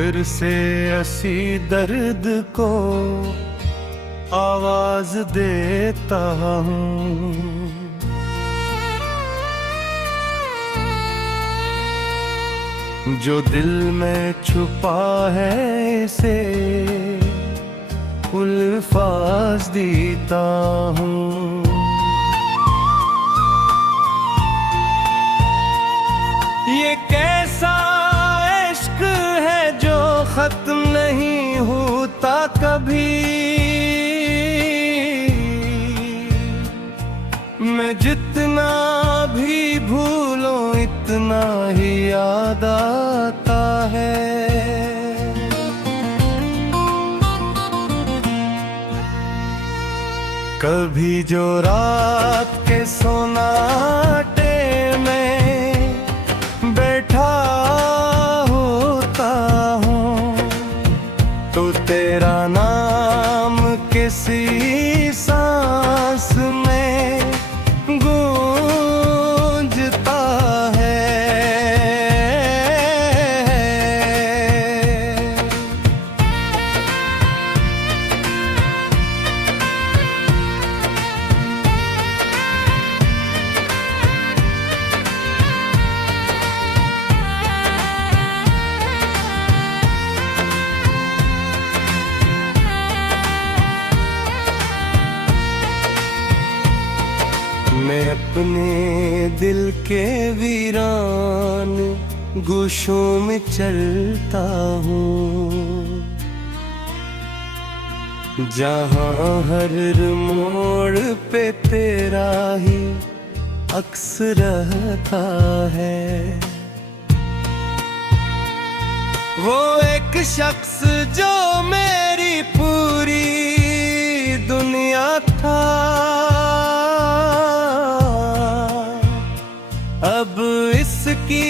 फिर से असी दर्द को आवाज देता हूँ। जो दिल में छुपा है इसे उल्फाज देता हूँ। ये कैसा इश्क है जो खत्म नहीं होता कभी। मैं जितना भी भूलूं इतना ही याद आता है। कभी जो रात के सोनाटे में बैठा होता हूँ तो तेरा नाम किसी सांस में गूंजता है। मैं अपने दिल के वीरान गोशों में चलता हूँ, जहाँ हर मोड़ पे तेरा ही अक्स रहता है। वो एक शख्स जो मेरी पूरी दुनिया था, अब इसकी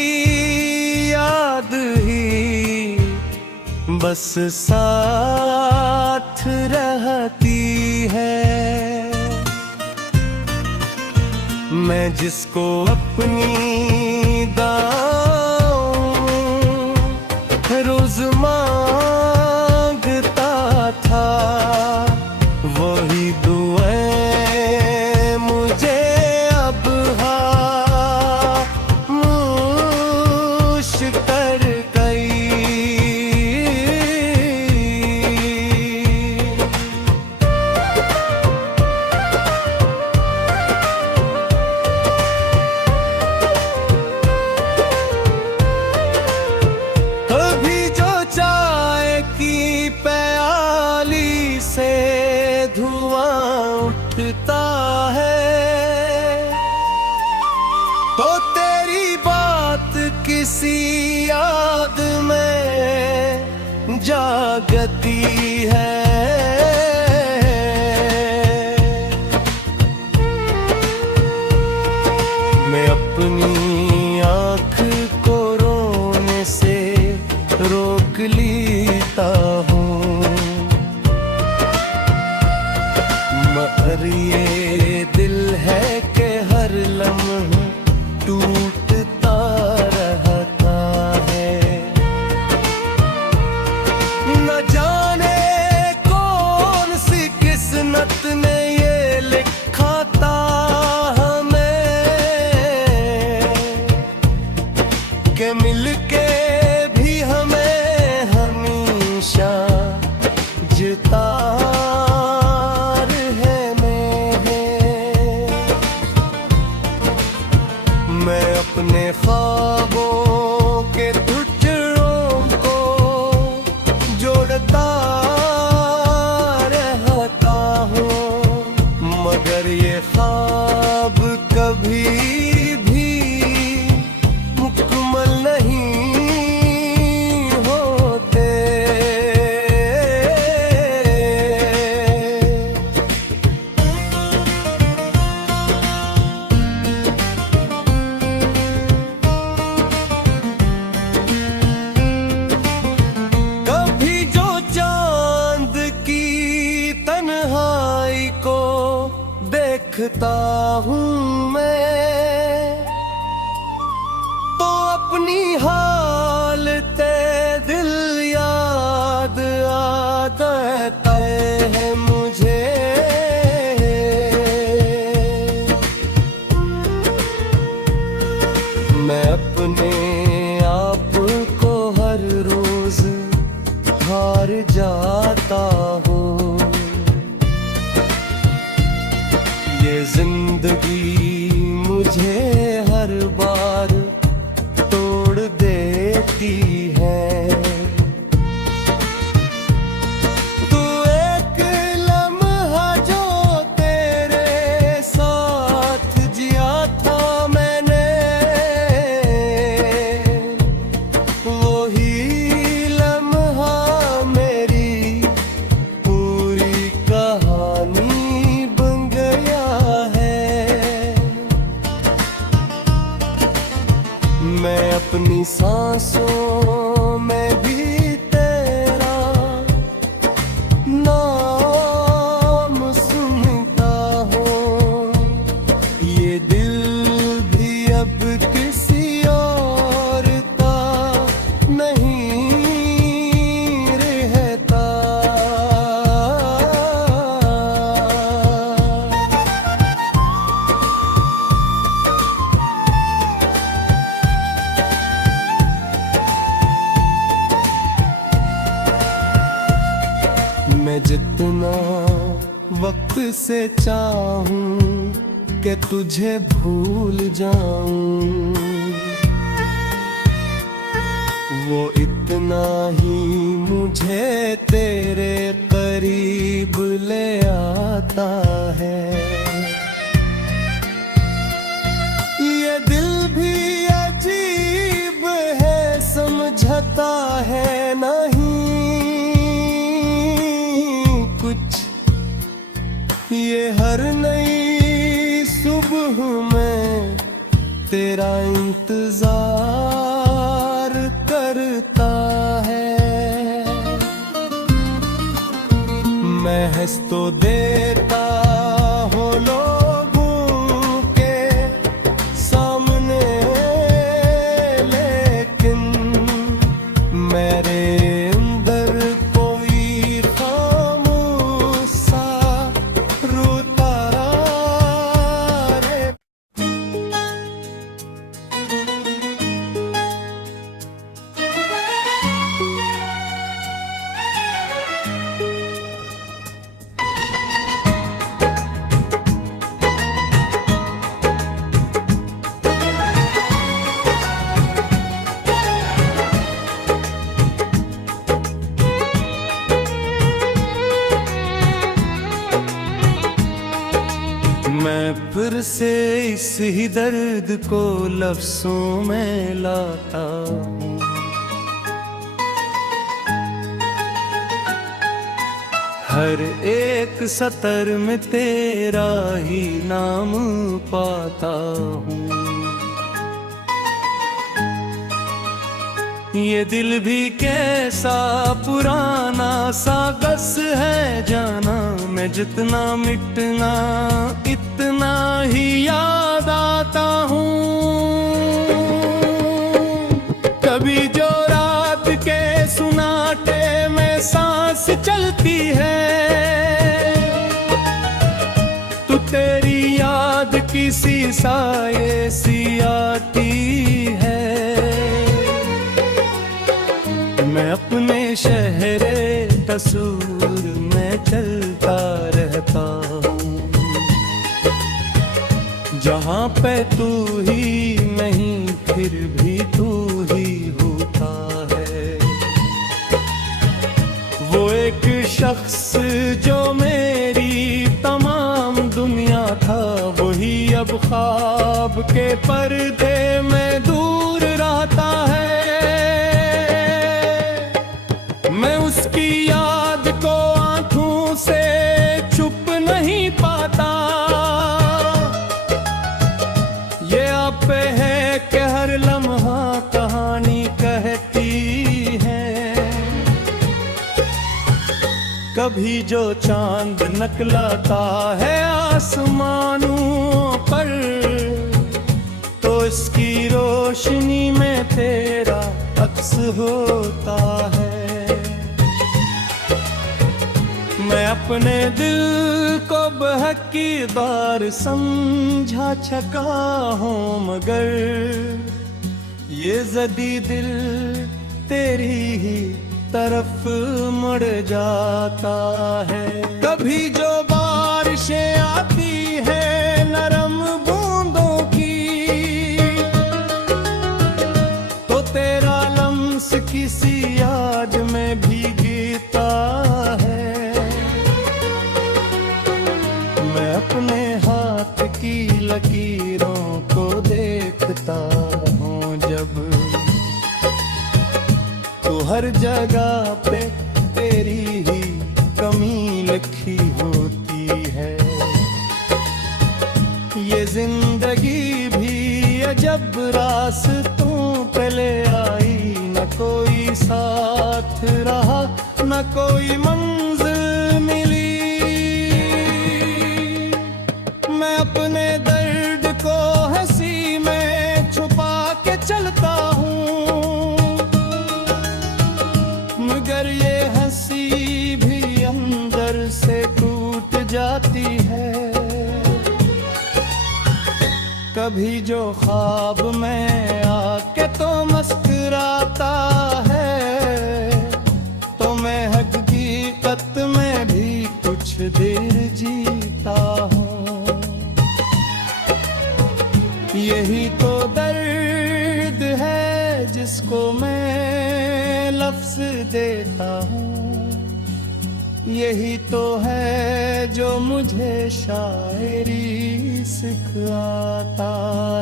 याद ही बस साथ रहती है। मैं जिसको अपनी दाऊं रोज मांगता था, वही दुआएं मुझे अब खामोश कर गई। कभी जो चाय की प्याली से धुआं उठता है, तो तेरी बात किसी याद में जागती है। मैं अपनी आँख को रोने से रोक लेता हूँ, मगर ये दिल है कि हर लम्हा टूटता रहता है। न जाने कौन सी किस्मत ने ये लिखा था हमें कि मिलके भी हमें हमेशा जिता अपने ख्वाबों के टुकड़ों को जोड़ता रहता हूँ, मगर ये ख्वाब कभी भी मुकम्मल नहीं होते। देखता हूँ मैं तो अपनी हालते दिल या मुझे हर बार तोड़ देती है। तू एक लम्हा जो तेरे साथ जिया था मैंने, वही लम्हा मेरी पूरी कहानी बन गया है। मैं अपनी सांसों में भी तेरा नाम सुनता हूँ। ये दिल भी अब किसी और का नहीं रहता। मैं जितना वक्त से चाहूं कि तुझे भूल जाऊं, वो इतना ही मुझे तेरे करीब ले आता है। ये दिल भी अजीब है, समझता है नहीं कुछ। ये हर नई सुबह में तेरा इंतजार करता है। मैं हंस तो देता हूँ लोगों के सामने, लेकिन मेरे अंदर कोई खामोश सा रोता रे। मैं फिर से इस ही दर्द को लफ्जों में लाता हूँ। हर एक सतर में तेरा ही नाम पाता हूँ। ये दिल भी कैसा पुराना सा गस है जाना। मैं जितना मिटना इतना ही याद आता हूँ। कभी जो रात के सुनाटे में सांस चलती है, तो तेरी याद किसी साये सी आती है। मैं अपने शहरे तसूर में चलता रहता हूँ, जहाँ पे तू ही नहीं फिर भी तू ही होता है। वो एक शख्स जो मेरी तमाम दुनिया था, वही अब ख्वाब के पर्दे में दूर रहता है। मैं उसकी याद को आंखों से छुप नहीं पाता। ये आप पे है कि हर लम्हा कहानी कहती है। कभी जो चांद निकलता है आसमानों पर, तो इसकी रोशनी में तेरा अक्स होता है। मैं अपने दिल को बहकीदार समझा चका हूँ, मगर ये जदी दिल तेरी ही तरफ मुड़ जाता है। कभी जो बारिशें आती है नरम तस्वीरों को देखता हूँ जब, तो हर जगह पे तेरी ही कमी लिखी होती है। ये जिंदगी भी अजब रास्तों पे ले आई, न कोई साथ रहा न कोई मंजिल मिली। मैं अपने दर्द को हंसी में छुपा के चलता हूँ, मगर ये हंसी भी अंदर से टूट जाती है। कभी जो ख्वाब में आके तो मुस्कुराता है, तो मैं हकीकत में भी कुछ देर जीता हूँ। यही तो दर्द है जिसको मैं लफ्ज देता हूँ, यही तो है जो मुझे शायरी सिखाता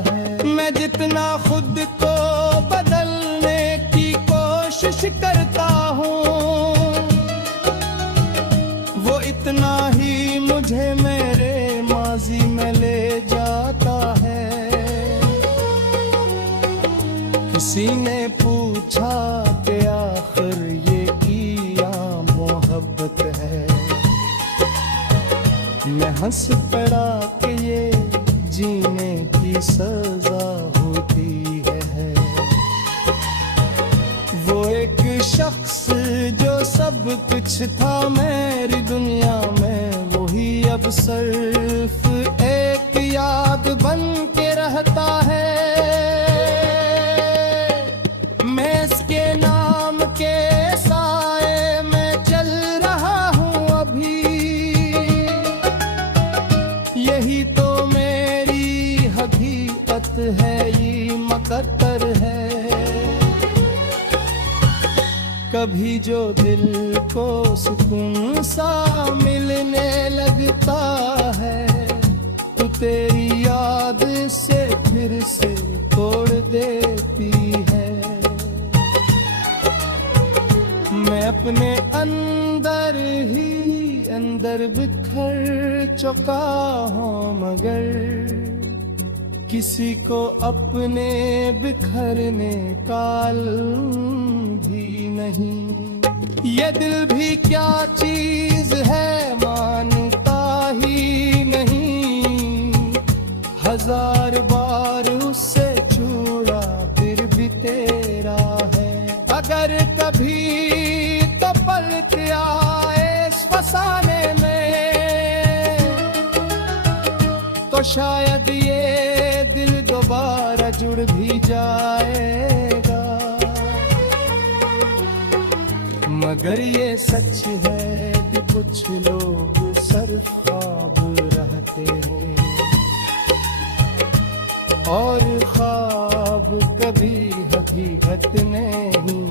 है। मैं जितना खुद को बदलने की कोशिश करता हूँ, वो इतना ही मुझे मेरे माजी में ले जाता है। किसी ने पूछा कि आखिर ये क्या मोहब्बत है, मैं हंस पड़ा कि ये जीने की सजा होती है। वो एक शख्स जो सब कुछ था मेरी दुनिया में, वही अब सिर्फ एक याद बन के रहता है। मैं इसके नाम के साए में चल रहा हूँ अभी, यही तो मेरी हकीकत है, ये मकद्दर है। कभी जो दिल को सुकून सा मिलने लगता है, तो तेरी याद से फिर से तोड़ देती है। मैं अपने अंदर ही अंदर बिखर चुका हूँ, मगर किसी को अपने बिखरने का भी नहीं। ये दिल भी क्या चीज है मानता ही नहीं, हजार बार उससे छूड़ा फिर भी तेरा है। अगर कभी तो पलट आए इस फसाने में, तो शायद ये दिल दोबारा जुड़ भी जाएगा। मगर ये सच है कि कुछ लोग सिर्फ ख्वाब रहते हैं, और ख्वाब कभी हकीकत नहीं